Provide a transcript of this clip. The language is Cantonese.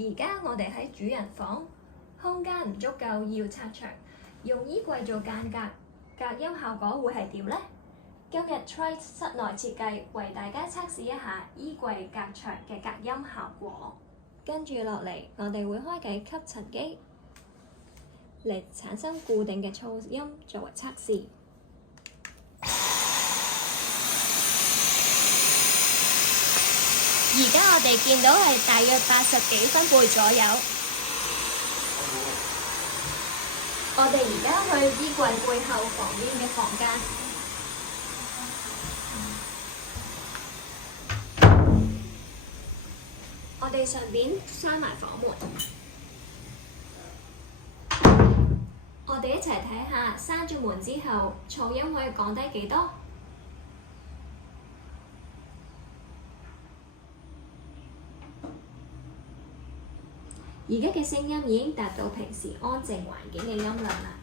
而家我哋喺主人房，空間唔足夠要拆牆，用衣櫃做間隔，隔音效果會係點呢？今日 Try 室內設計為大家測試一下衣櫃隔牆嘅隔音效果。跟住落嚟，我哋會開啟吸塵機嚟產生固定嘅噪音作為測試。而家我哋見到係大約80幾分貝左右。我哋而家去衣櫃背後旁邊嘅房間。我哋順便閂埋房門。我哋一齊睇下閂住門之後，噪音可以降低幾多？而家嘅聲音已經達到平時安靜環境嘅音量啦。